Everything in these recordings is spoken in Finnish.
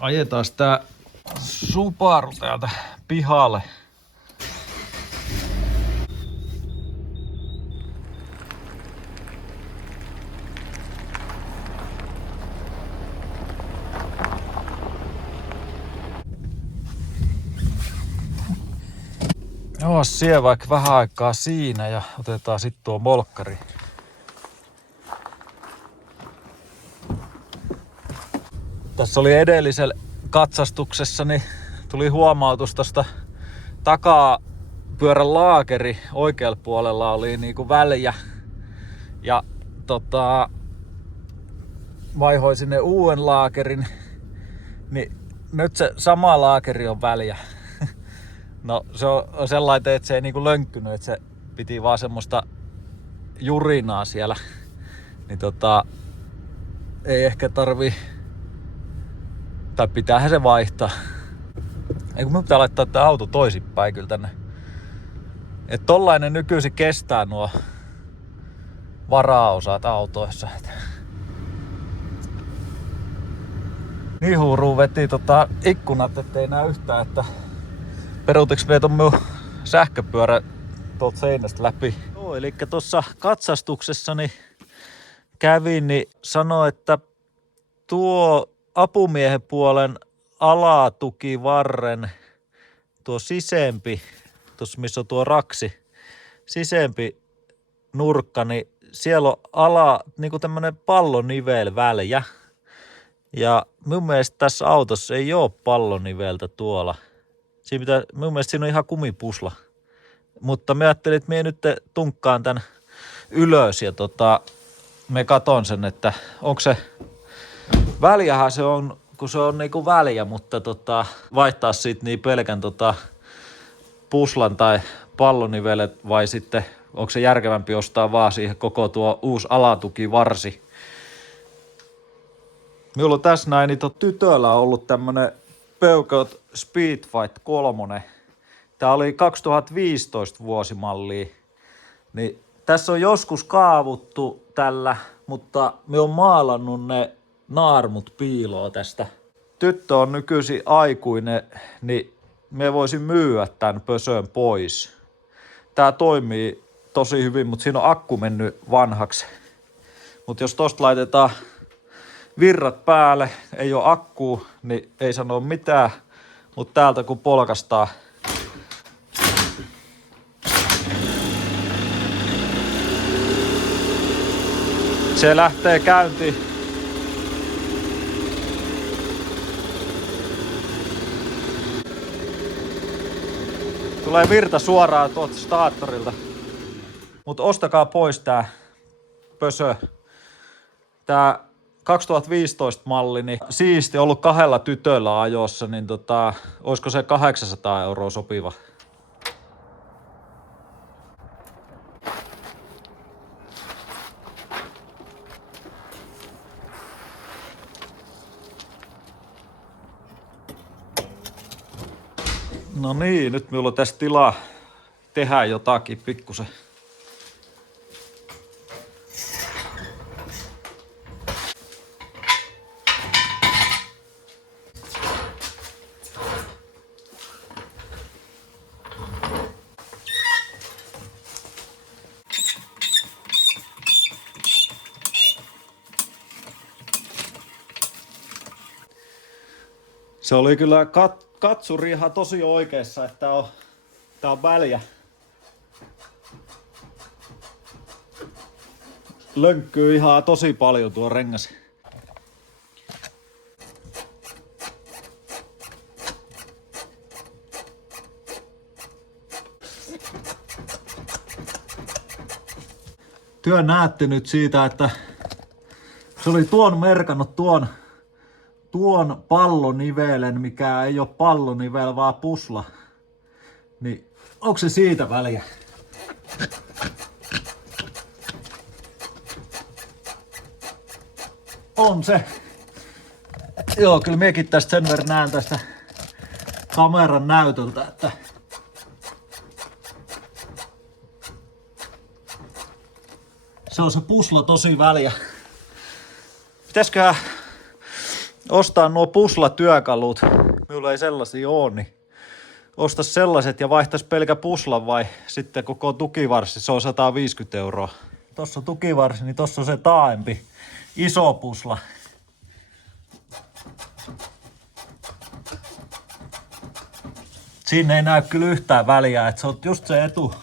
Ajetaan tää Subaru täältä pihalle. Joo, siellä vaikka vähän aikaa siinä ja otetaan sitten tuo molkkari. Tässä oli edellisellä katsastuksessa, niin tuli huomautus tosta takapyörän laakeri. Oikealla puolella oli niinku väljä. Ja vaihoin sinne uuden laakerin, niin nyt se sama laakeri on väljä. No se on sellainen, että se ei niinku lönkkynyt, että se piti vaan semmoista jurinaa siellä. Niin ei ehkä tarvii, tai pitäähän se vaihtaa. Ei kun minun pitää laittaa tää auto toisinpäin kyllä tänne. Et tollainen nykyisin kestää nuo varaosat autoissa. Niin huuruu veti ikkunat, ettei näe yhtään, että peruutiks vie ton minun sähköpyörä tuolta seinästä läpi. Joo, eli tuossa katsastuksessani kävin, niin sanoi, että tuo apumiehen puolen alatukivarren tuo sisempi, tuossa missä on tuo raksi, sisempi nurkka, niin siellä on niinku tämmönen pallonivelväljä. Ja mun mielestä tässä autossa ei oo palloniveltä tuolla. Mun mielestä siinä on ihan kumipusla. Mutta mä ajattelin, että mä nyt tunkkaan tän ylös ja me katon sen, että onko se, väljähän se on, kun se on niinku väljä, mutta vaihtaa siitä niin pelkän puslan tai pallonivelet vai sitten onko se järkevämpi ostaa vaan siihen koko tuo uusi alatukivarsi. Minulla on tässä näin, niin tytöllä on ollut tämmönen Peugeot Speedfight 3. Tää oli 2015 vuosimallia. Niin tässä on joskus kaavuttu tällä, mutta me on maalannut ne naarmut piiloon tästä. Tyttö on nykyisin aikuinen, niin me voisin myyä tän pösön pois. Tää toimii tosi hyvin, mutta siinä on akku mennyt vanhaksi. Mutta jos tosta laitetaan virrat päälle, ei ole akkuu, niin ei sano mitään. Mutta täältä kun polkastaa, se lähtee käyntiin. Tulee virta suoraan tuolta staattorilta. Mutta ostakaa pois tää pösö. Tää 2015 malli, niin siisti, ollut 2 tytöllä ajossa, niin olisiko se 800 € sopiva? No niin, nyt minulla on tässä tilaa tehdä jotakin pikkusen. Se oli kyllä katsuri ihan tosi oikeassa, että tää on väljä. Lönkkyy ihan tosi paljon tuo rengas. Työ näette nyt siitä, että se oli merkannut tuon pallonivelen, mikä ei ole pallonivel, vaan pusla. Niin onko se siitä väliä? On se. Joo, kyllä minäkin tästä sen verran näen tästä kameran näytöltä, että se on se pusla tosi väliä. Pitäisköhän ostaa nuo puslatyökalut. Minulla ei sellaisia ole, niin osta sellaiset ja vaihtaisi pelkä puslan vai sitten koko tukivarssi, se on 150 €. Tossa on tukivarsi, niin tossa on se taaempi iso pusla. Siinä ei näy kyllä yhtään väliä, että se on just se etu.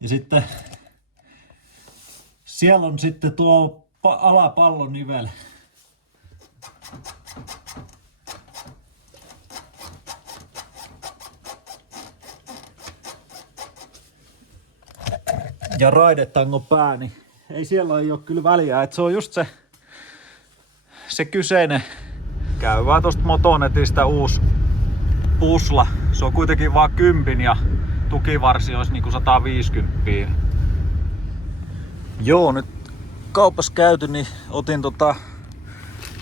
Ja sitten siellä on sitten tuo alapallonivel. Ja raidetangon pää, niin ei siellä ei ole kyllä väliä, että se on just se kyseinen. Käy vaan tosta Motonetista uusi pusla. Se on kuitenkin vaan 10 ja tukivarsi olisi niinku 150. Joo, nyt kaupassa käyty, niin otin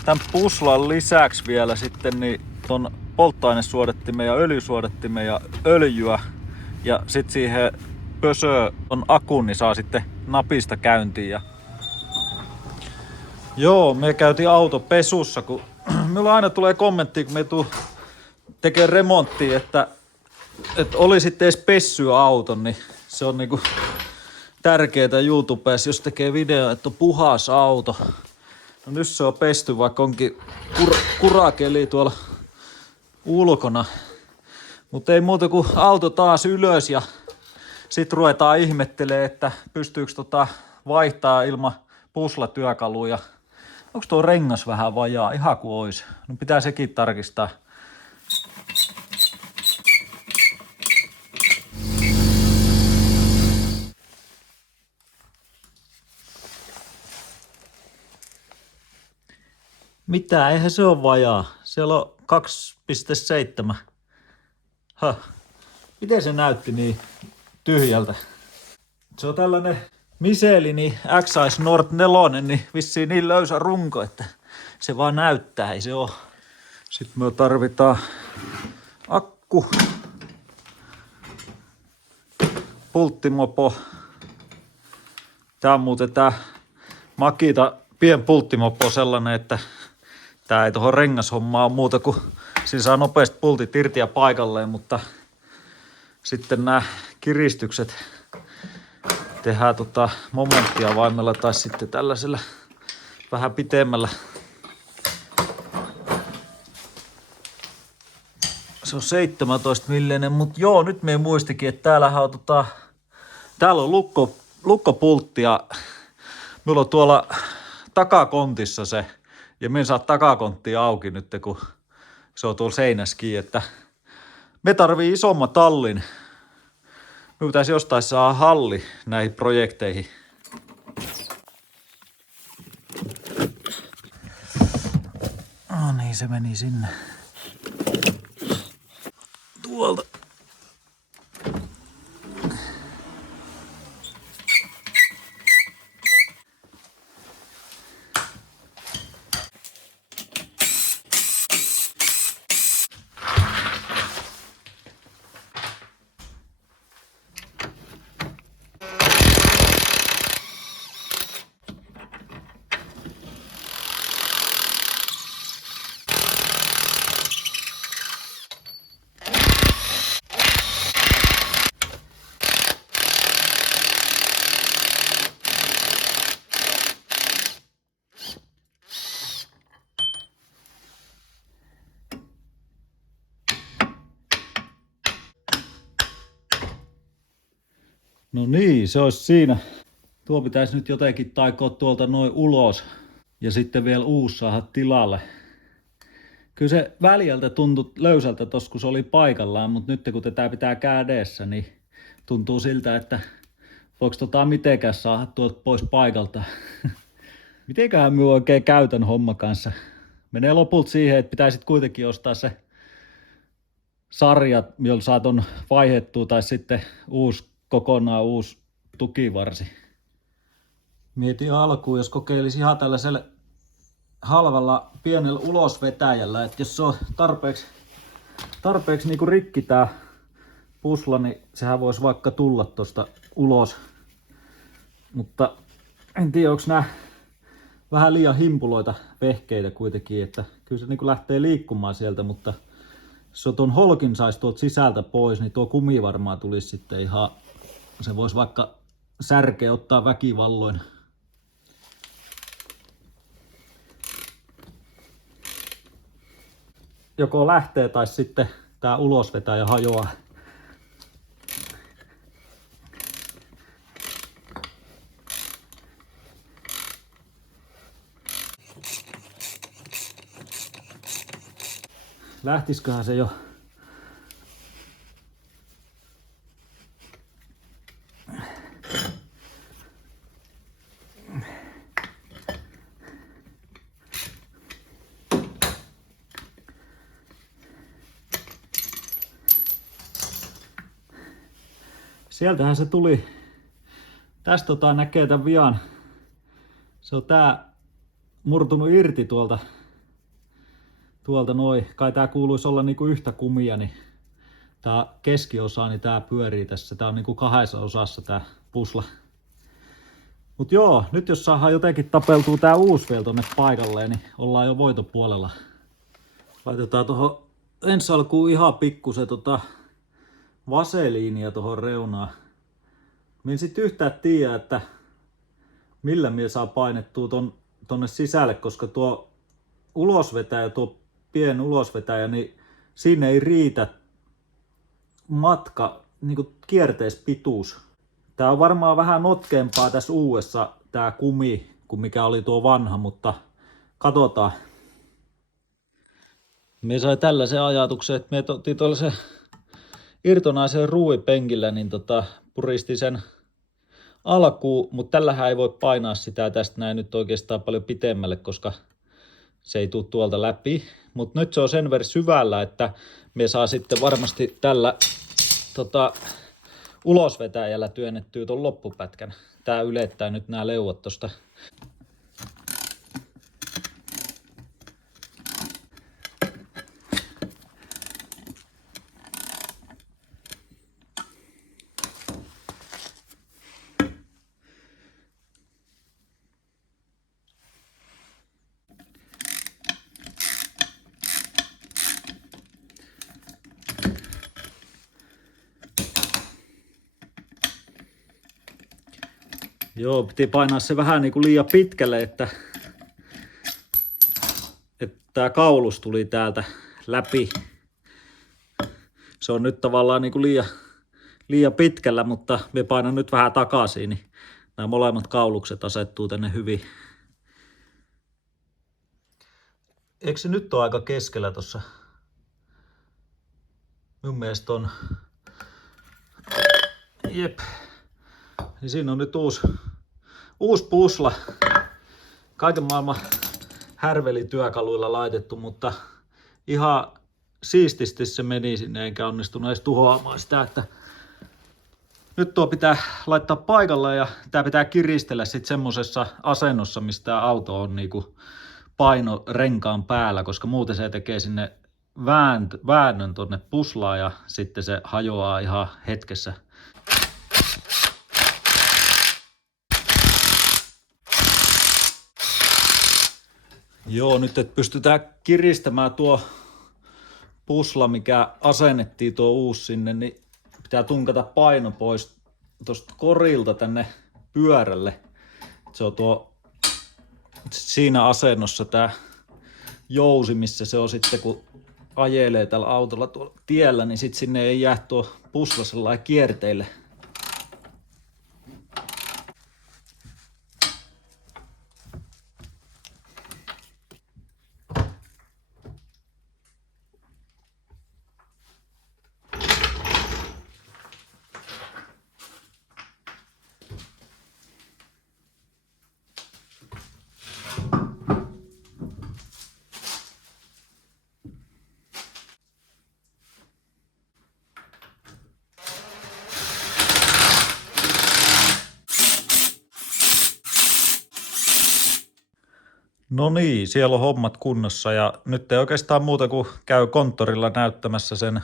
tämän puslan lisäksi vielä sitten niin ton polttoainesuodattimen ja öljysuodattimen ja öljyä. Ja sit siihen pösöö on akun, niin saa sitten napista käyntiin. Ja joo, me käytiin auto pesussa, kun minulla aina tulee kommentti, kun me tuu tekee remonttia, että oli sitten edes pessyä auton, niin se on niinku tärkeetä YouTubessa, jos tekee video, että on puhas auto. No nyt se on pesty, vaikka onkin kurakeli tuolla ulkona. Mutta ei muuta kuin auto taas ylös ja sit ruvetaan ihmettelemään, että pystyykö vaihtaa ilman puslatyökaluja. Onko tuo rengas vähän vajaa? Ihan kuin ois. No pitää sekin tarkistaa. Mitä? Eihän se ole vajaa. Siellä on 2,7. Miten se näytti niin tyhjältä? Se on tällainen Michelin X-Ice Nord 4, niin vissiin niin löysä runko, että se vaan näyttää, ei se oo. Sitten me tarvitaan akku, pulttimopo. Tää on muuten tää Makita pien pulttimopo sellainen, että tää ei tohon rengashommaan muuta kuin siinä saa nopeasti pultit irti ja paikalleen, mutta sitten nämä kiristykset tehdään momenttia vaimella tai sitten tällaisella vähän pitemmällä. Se on 17 millinen, mutta joo, nyt me muistikin, että täällähän on täällä on lukkopultti ja minulla on tuolla takakontissa se ja me en saa takakonttia auki nyt, kun se on tuolla seinässäkin, että me tarvii isomman tallin. Me pitäisi jostain saada halli näihin projekteihin. No niin, se meni sinne. Tuolta. No niin, se olisi siinä. Tuo pitäisi nyt jotenkin taikoa tuolta noin ulos ja sitten vielä uusi saada tilalle. Kyllä se väljältä tuntui löysältä tossa, kun se oli paikallaan, mutta nyt kun tätä pitää kädessä, niin tuntuu siltä, että voiko mitenkään saada tuolta pois paikalta. Mitenköhän minä oikein käytän homma kanssa? Menee lopulta siihen, että pitäisi kuitenkin ostaa se sarja, jolla saa ton vaihdettua, tai sitten kokonaan uusi tukivarsi. Mietin alkuun, jos kokeilisi ihan tällaisella halvalla pienellä ulosvetäjällä, että jos se on tarpeeksi niinku rikki tää pusla, niin sehän voisi vaikka tulla tosta ulos. Mutta en tiedä, onko nämä vähän liian himpuloita vehkeitä kuitenkin, että kyllä se niin kuin lähtee liikkumaan sieltä, mutta jos tuon holkin saisi tuolta sisältä pois, niin tuo kumi varmaan tulisi sitten ihan, se voisi vaikka särkeä ottaa väkivalloin. Joko lähtee tai sitten tää ulos vetää ja hajoaa. Lähtisiköhän se jo? Sieltähän se tuli. Tästä näkee tämän vian. Se on tää murtunut irti tuolta noin. Kai tää kuuluisi olla niinku yhtä kumia, niin tää keskiosa, niin tää pyörii tässä. Tää on niinku 2 osassa tää pusla. Mut joo, nyt jos saadaan jotenkin tapeltua tää uusi vielä tonne paikalleen, niin ollaan jo voitopuolella. Laitetaan tuohon ensi alkuun ihan pikkusen vaseliinia tuohon reunaan. Mä en sit yhtään tiedä, että millä mie saa painettua tonne sisälle, koska tuo ulosvetäjä, tuo pien ulosvetäjä, niin siinä ei riitä matka, niinku kierteispituus. Tää on varmaan vähän notkeampaa tässä uudessa tää kumi, kuin mikä oli tuo vanha, mutta katsotaan. Mie sai tällaisen ajatuksen, että mie otin tuollaisen irtonaisen ruuipenkillä, niin puristi sen alkuun, mutta tällähän ei voi painaa sitä tästä näin nyt oikeastaan paljon pitemmälle, koska se ei tule tuolta läpi. Mutta nyt se on sen verran syvällä, että me saa sitten varmasti tällä ulosvetäjällä työnnettyä ton loppupätkän. Tää ylettää nyt nämä leuat tosta. Joo, piti painaa se vähän niin kuin liian pitkälle, että tämä kaulus tuli täältä läpi. Se on nyt tavallaan niin kuin liian pitkällä, mutta me painan nyt vähän takaisin, niin nämä molemmat kaulukset asettuu tänne hyvin. Eikö se nyt ole aika keskellä tuossa? Mun mielestä on. Jep. Niin siinä on nyt uusi pusla. Kaiken maailman härvelityökaluilla laitettu, mutta ihan siististi se meni sinne, enkä onnistunut edes tuhoamaan sitä, että nyt tuo pitää laittaa paikalle ja tää pitää kiristellä sitten semmosessa asennossa, mistä tää auto on niinku paino renkaan päällä, koska muuten se tekee sinne väännön tonne puslaan ja sitten se hajoaa ihan hetkessä. Joo, nyt että pystytään kiristämään tuo pusla, mikä asennettiin tuo uusi sinne, niin pitää tunkata paino pois tuosta korilta tänne pyörälle. Se on siinä asennossa tää jousi, missä se on sitten, kun ajelee tällä autolla tuolla tiellä, niin sitten sinne ei jää tuo pusla sellainen kierteille. No niin, siellä on hommat kunnossa ja nyt ei oikeastaan muuta kuin käy konttorilla näyttämässä sen. Mä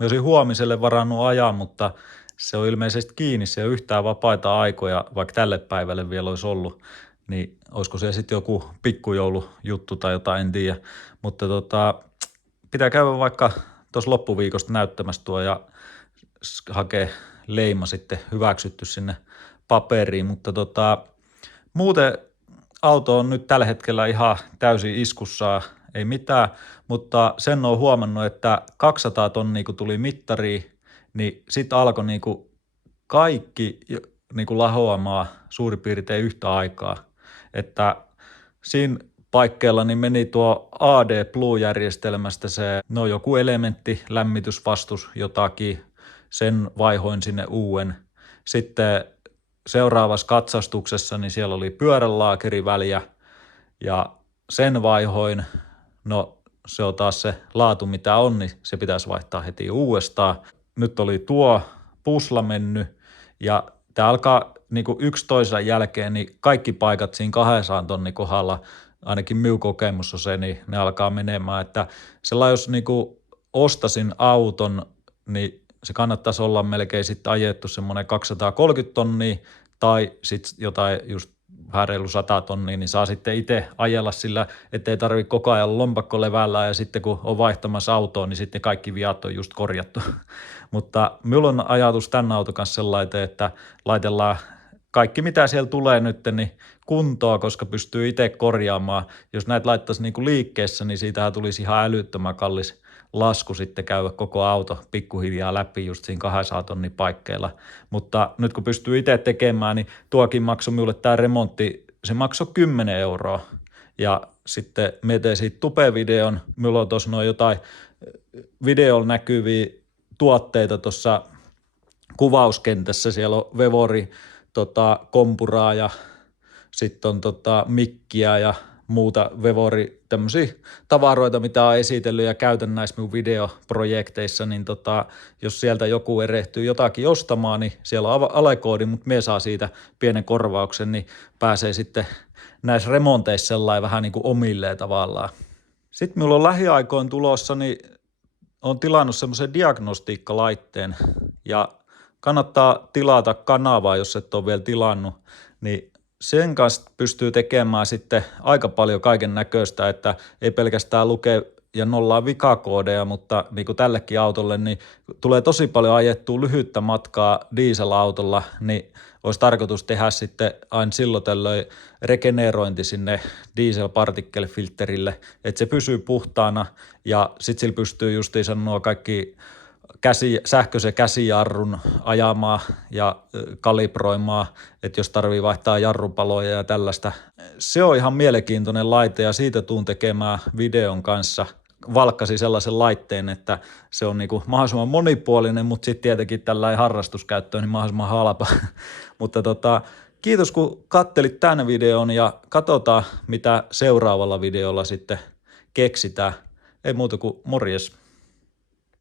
olisin huomiselle varannut ajan, mutta se on ilmeisesti kiinni, se ei ole yhtään vapaita aikoja, vaikka tälle päivälle vielä olisi ollut. niin olisiko se sitten joku pikkujoulujuttu tai jotain, en tiedä. Mutta pitää käydä vaikka tuossa loppuviikosta näyttämässä tuo ja hakea leima sitten hyväksytty sinne paperiin, mutta muuten auto on nyt tällä hetkellä ihan täysin iskussa, ei mitään, mutta sen on huomannut, että 200 tonnia kun tuli mittariin, niin sitten alkoi niinku kaikki niinku lahoamaan suurin piirtein yhtä aikaa, että siinä paikkeilla niin meni tuo AD Blue-järjestelmästä se, no joku elementti, lämmitysvastus, jotakin, sen vaihoin sinne uuden. Sitten seuraavassa katsastuksessa, niin siellä oli pyörälaakeriväliä ja sen vaihoin, no se on taas se laatu mitä on, niin se pitäisi vaihtaa heti uudestaan. Nyt oli tuo pusla mennyt ja tämä alkaa niinku yksi toisensa jälkeen, niin kaikki paikat siinä 200 tonnin kohdalla, ainakin minun kokemus on se, niin ne alkaa menemään, että sellainen jos niinku ostasin auton, niin se kannattaisi olla melkein sitten ajettu semmoinen 230 tonnia tai sitten jotain just vähän reilu 100 tonnia, niin saa sitten itse ajella sillä, ettei tarvitse koko ajan lompakko levällä ja sitten kun on vaihtamassa autoa, niin sitten kaikki viat on just korjattu. Mutta minulla on ajatus tämän auton kanssa sellainen, että laitellaan kaikki mitä siellä tulee nyt niin kuntoa, koska pystyy itse korjaamaan. Jos näitä laittaisi niin kuin liikkeessä, niin siitähän tulisi ihan älyttömän kallis lasku sitten käydä koko auto pikkuhiljaa läpi just siinä 200 tonnin paikkeilla. Mutta nyt kun pystyy itse tekemään, niin tuokin maksoi minulle tämä remontti, se maksoi 10 euroa. Ja sitten me tein siitä tupevideon, minulla on tuossa noin jotain videolla näkyviä tuotteita tuossa kuvauskentässä, siellä on Vevori, kompuraa ja sitten on mikkiä ja muuta Vevori, tämmöisiä tavaroita, mitä on esitellyt ja käytän näissä minun videoprojekteissa, niin jos sieltä joku erehtyy jotakin ostamaan, niin siellä on alekoodi, mutta me saa siitä pienen korvauksen, niin pääsee sitten näissä remonteissa sellainen vähän niin kuin omilleen tavallaan. Sitten minulla on lähiaikoin tulossa, niin olen tilannut semmoisen diagnostiikkalaitteen ja kannattaa tilata kanavaa, jos et ole vielä tilannut, niin sen kanssa pystyy tekemään sitten aika paljon kaiken näköistä, että ei pelkästään lukea ja nollaa vikakoodeja, mutta niin kuin tällekin autolle, niin tulee tosi paljon ajettua lyhyttä matkaa dieselautolla, niin olisi tarkoitus tehdä sitten aina silloin tällöin regenerointi sinne dieselpartikkelifilterille, että se pysyy puhtaana ja sitten sillä pystyy justiinsa nuo kaikki sähköisen käsijarrun ajamaan ja kalibroimaan, että jos tarvii vaihtaa jarrupaloja ja tällaista. Se on ihan mielenkiintoinen laite ja siitä tuun tekemään videon kanssa. Valkkasi sellaisen laitteen, että se on niinku mahdollisimman monipuolinen, mutta sitten tietenkin tällainen harrastuskäyttöön niin mahdollisimman halpa. Mutta kiitos kun kattelit tämän videon ja katsotaan mitä seuraavalla videolla sitten keksitään. Ei muuta kuin morjes.